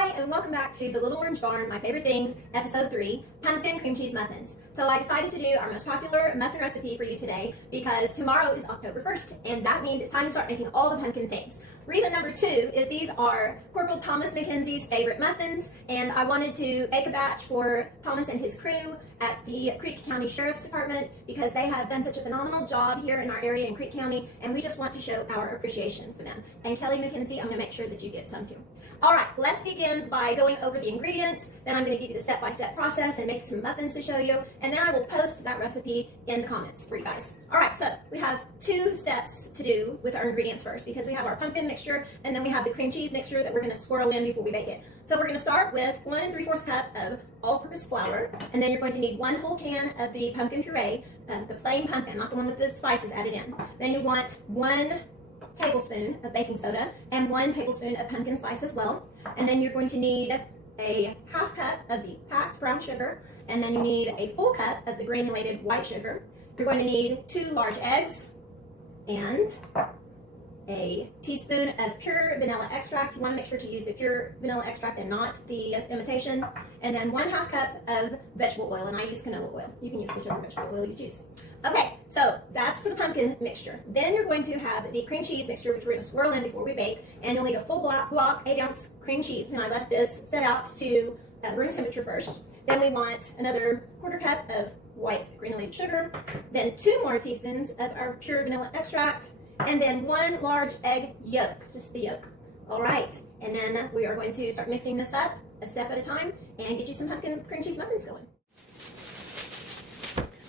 Hi, and welcome back to The Little Orange Barn, My Favorite Things, Episode 3, Pumpkin Cream Cheese Muffins. So I decided to do our most popular muffin recipe for you today because tomorrow is October 1st, and that means it's time to start making all the pumpkin things. Reason number 2 is these are Corporal Thomas McKenzie's favorite muffins, and I wanted to bake a batch for Thomas and his crew at the Creek County Sheriff's Department because they have done such a phenomenal job here in our area in Creek County, and we just want to show our appreciation for them. And Kelly McKenzie, I'm going to make sure that you get some too. All right, let's begin by going over the ingredients. Then I'm going to give you the step-by-step process and make some muffins to show you, and then I will post that recipe in the comments for you guys. All right, so we have 2 steps to do with our ingredients first because we have our pumpkin mixture and then we have the cream cheese mixture that we're going to swirl in before we bake it. So we're going to start with 1 3/4 cup of all-purpose flour, and then you're going to need 1 whole can of the pumpkin puree, the plain pumpkin, not the one with the spices added in. Then you want 1 tablespoon of baking soda and 1 tablespoon of pumpkin spice as well. And then you're going to need a 1/2 cup of the packed brown sugar, and then you need a full cup of the granulated white sugar. You're going to need 2 large eggs and a teaspoon of pure vanilla extract. You want to make sure to use the pure vanilla extract and not the imitation. And then 1/2 cup of vegetable oil, and I use canola oil. You can use whichever vegetable oil you choose. Okay, so that's for the pumpkin mixture. Then you're going to have the cream cheese mixture, which we're going to swirl in before we bake, and you'll need a full block 8-ounce cream cheese, and I let this set out to room temperature first. Then we want another 1/4 cup of white granulated sugar, then 2 more teaspoons of our pure vanilla extract, and then 1 large egg yolk, just the yolk. All right, and then we are going to start mixing this up a step at a time and get you some pumpkin cream cheese muffins going.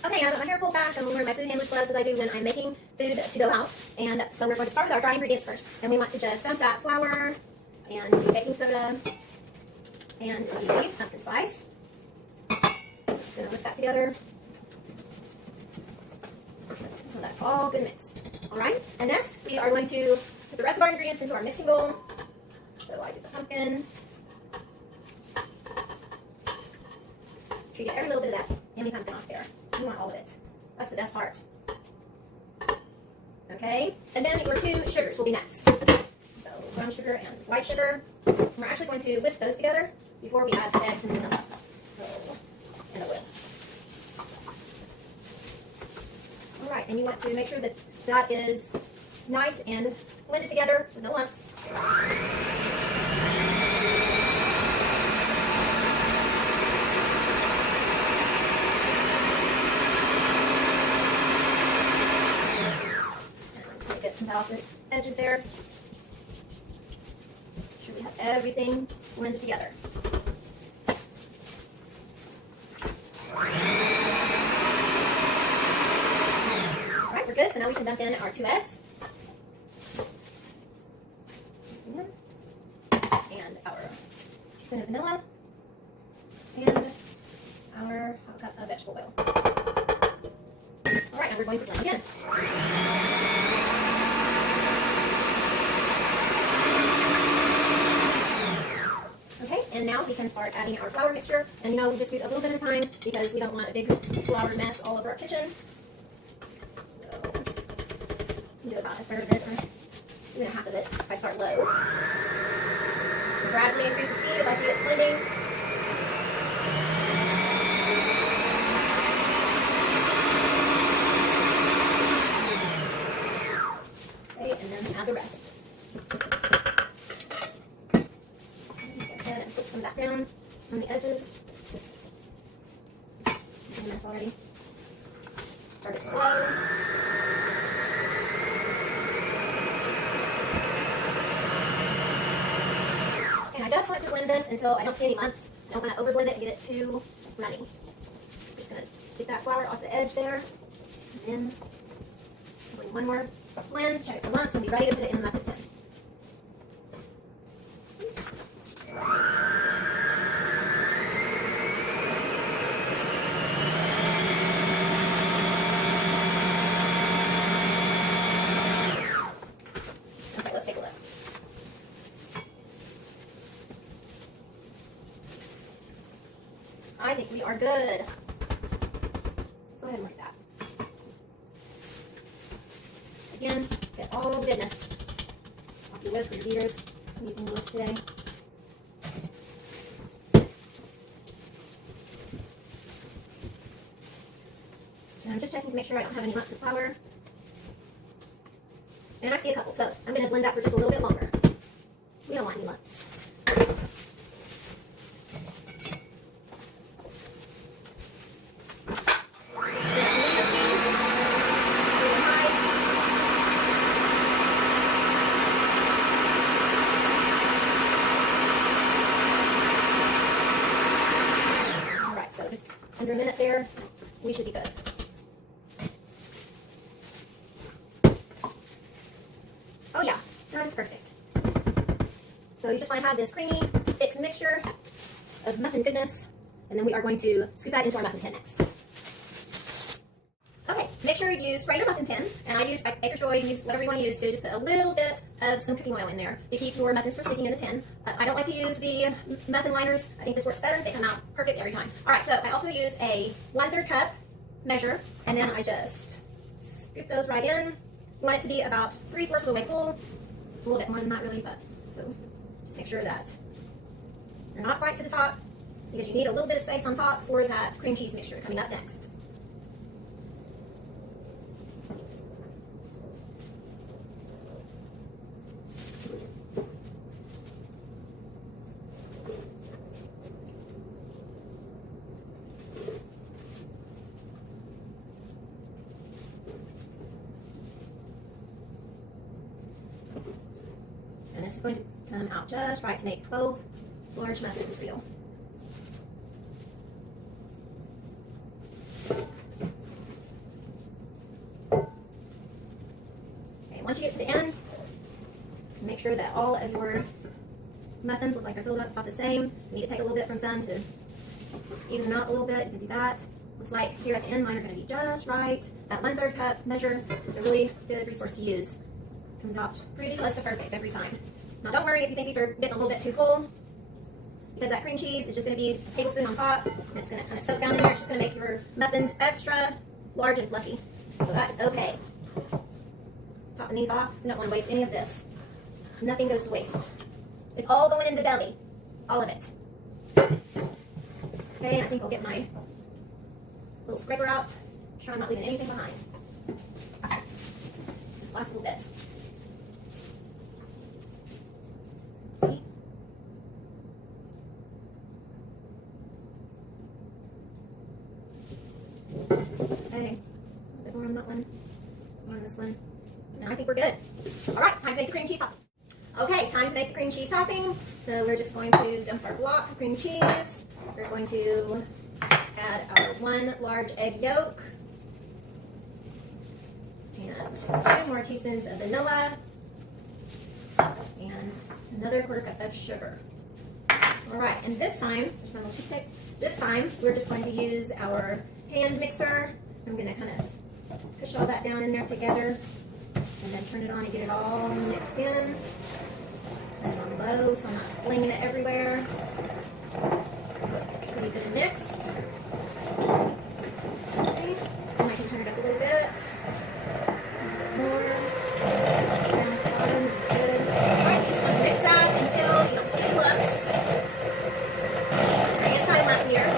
Okay, now that my hair pulled back, I'm wearing my food handler's gloves as I do when I'm making food to go out. And so we're going to start with our dry ingredients first. And we want to just dump that flour and the baking soda and the pumpkin spice. Just going to whisk that together. So that's all good mixed. All right, and next we are going to put the rest of our ingredients into our mixing bowl. So I did the pumpkin. You get every little bit of that yummy pumpkin off there. You want all of it. That's the best part. Okay, and then your 2 sugars will be next. So brown sugar and white sugar. We're actually going to whisk those together before we add the eggs and vanilla. So, and the oil. All right, and you want to make sure that that is nice and blended together with no lumps. Off the edges there. Make sure we have everything blended together. Alright, we're good. So now we can dump in our 2 eggs. And our teaspoon of vanilla. And our 1/2 cup of vegetable oil. Alright, now we're going to blend again. And now we can start adding our flour mixture. And we just do it a little bit at a time because we don't want a big flour mess all over our kitchen. So, do about 1/3 of it or even 1/2 of it if I start low. Gradually increase the speed as I see it's blending. Okay, and then add the rest. And put some of that down on the edges. It's a mess already. Start it slow. And I just want to blend this until I don't see any lumps. I don't want to overblend it and get it too runny. I'm just going to get that flour off the edge there. And then bring 1 more blend, check it for lumps, and be ready to put it in the muffin tin. Let's take a look. I think we are good. Let's go ahead and look at that. Again, get all the goodness off your whisk or your beaters. I'm using the whisk today. make sure I don't have any lumps of flour. And I see a couple, so I'm going to blend that for just a little bit longer. We don't want any lumps. Alright, so just under a minute there, we should be good. Oh yeah, that's perfect. So you just want to have this creamy, thick mixture of muffin goodness, and then we are going to scoop that into our muffin tin next. Okay, make sure you spray your muffin tin, and I use Baker's Joy, use whatever you want to use to just put a little bit of some cooking oil in there to keep your muffins from sticking in the tin. I don't like to use the muffin liners. I think this works better. They come out perfect every time. Alright, so I also use a 1/3 cup measure, and then I just scoop those right in. You want it to be about 3/4 of the way full. It's a little bit more than that really, but so just make sure that you're not quite to the top because you need a little bit of space on top for that cream cheese mixture coming up next. And this is going to come out just right to make 12 large muffins for you. Okay, once you get to the end, make sure that all of your muffins look like they're filled up about the same. You need to take a little bit from some to even them out a little bit. You can do that. Looks like here at the end, mine are going to be just right. That 1/3 cup measure is a really good resource to use. Comes out pretty close to perfect every time. Now don't worry if you think these are getting a little bit too full, because that cream cheese is just going to be a tablespoon on top, and it's going to kind of soak down in there. It's just going to make your muffins extra large and fluffy. So that is okay. Topping these off, you don't want to waste any of this. Nothing goes to waste. It's all going in the belly. All of it. Okay, and I think I'll get my little scraper out. Make sure I'm not leaving anything behind. This last little bit. See? Okay, a bit more on that one, more on this one, and I think we're good. All right, time to make the cream cheese topping. Okay, time to make the cream cheese topping. So we're just going to dump our block of cream cheese. We're going to add our 1 large egg yolk and 2 more teaspoons of vanilla and another 1/4 cup of sugar. All right, and this time, there's my little toothpick. This time, we're just going to use our hand mixer. I'm going to kind of push all that down in there together and then turn it on and get it all mixed in. Turn it on low so I'm not flinging it everywhere. It's pretty good mixed. Okay, and I can turn it up a little bit. More. Down at the bottom. Good. All right, just want to mix that until you don't see any lumps. Very anti-lump here.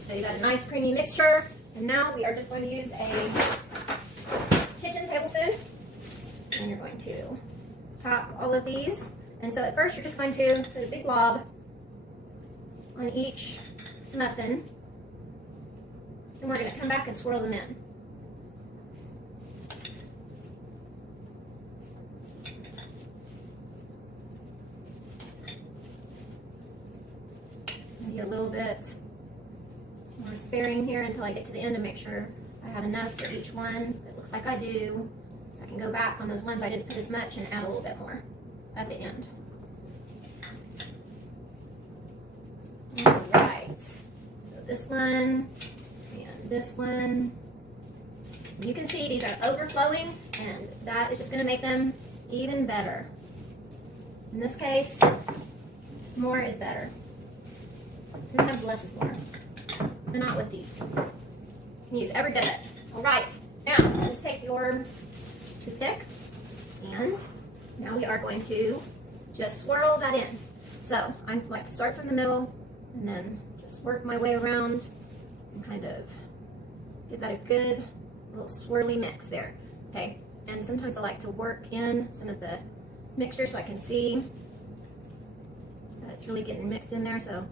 So you got a nice creamy mixture, and now we are just going to use a kitchen tablespoon, and you're going to top all of these. And so at first you're just going to put a big glob on each muffin, and we're going to come back and swirl them in. Maybe a little bit more sparing here until I get to the end and make sure I have enough for each one. It looks like I do, so I can go back on those ones I didn't put as much and add a little bit more at the end. All right, so this one and this one, You can see these are overflowing, and that is just going to make them even better. In this case, more is better. Sometimes less is more, but not with these. You can use every bit of it. All right, now just take your toothpick, and now we are going to just swirl that in. So I like to start from the middle and then just work my way around and kind of give that a good little swirly mix there. Okay, and sometimes I like to work in some of the mixture so I can see that it's really getting mixed in there. So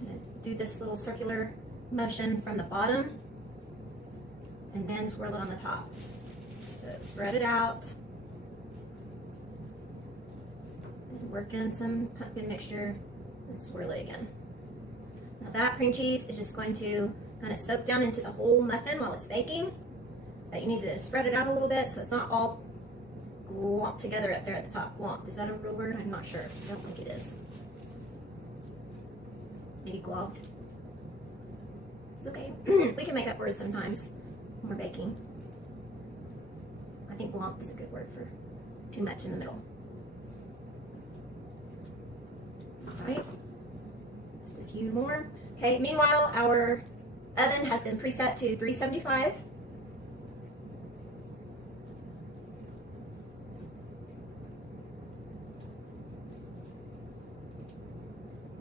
I'm going to do this little circular motion from the bottom and then swirl it on the top. So spread it out and work in some pumpkin mixture and swirl it again. Now that cream cheese is just going to kind of soak down into the whole muffin while it's baking. But you need to spread it out a little bit so it's not all glomped together up there at the top. Glomped, is that a real word? I'm not sure. I don't think it is. Maybe globbed. It's okay. We can make up words sometimes when we're baking. I think glomped is a good word for too much in the middle. All right. Just a few more. Okay, meanwhile, our oven has been preset to 375.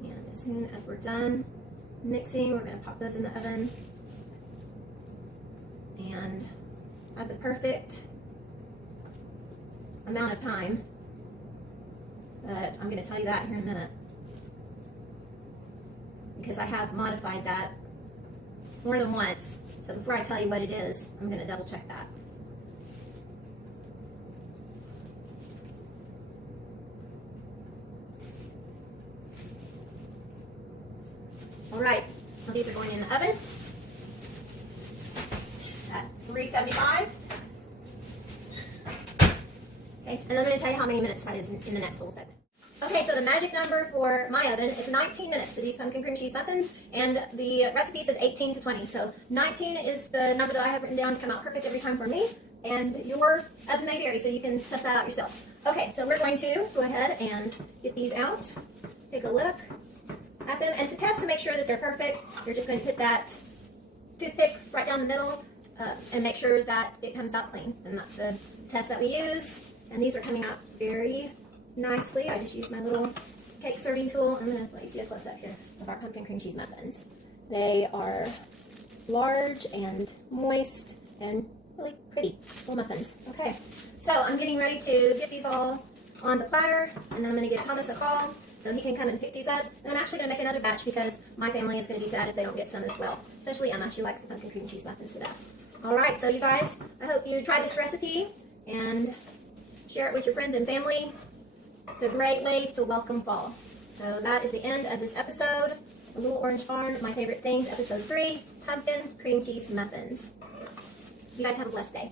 And as soon as we're done mixing, we're going to pop those in the oven and have the perfect amount of time. But I'm going to tell you that here in a minute, because I have modified that more than once. So before I tell you what it is, I'm going to double check that. All right, well, these are going in the oven at 375. Okay, and I'm going to tell you how many minutes that is in the next little segment. Okay, so the magic number for my oven is 19 minutes for these pumpkin cream cheese muffins, and the recipe says 18 to 20. So 19 is the number that I have written down to come out perfect every time for me, and your oven may vary, so you can test that out yourself. Okay, so we're going to go ahead and get these out, take a look at them, and to test to make sure that they're perfect, you're just going to hit that toothpick right down the middle and make sure that it comes out clean, and that's the test that we use. And these are coming out very nicely. I just used my little cake serving tool. I'm going to let you see a close up here of our pumpkin cream cheese muffins. They are large and moist and really pretty little muffins. Okay, so I'm getting ready to get these all on the platter, and then I'm going to give Thomas a call so he can come and pick these up. And I'm actually going to make another batch because my family is going to be sad if they don't get some as well. Especially Emma, she likes the pumpkin cream cheese muffins the best. All right, so you guys, I hope you try this recipe and share it with your friends and family. It's a great way to welcome fall. So that is the end of this episode. A Little Orange Barn, My Favorite Things, episode 3, pumpkin cream cheese muffins. You guys have a blessed day.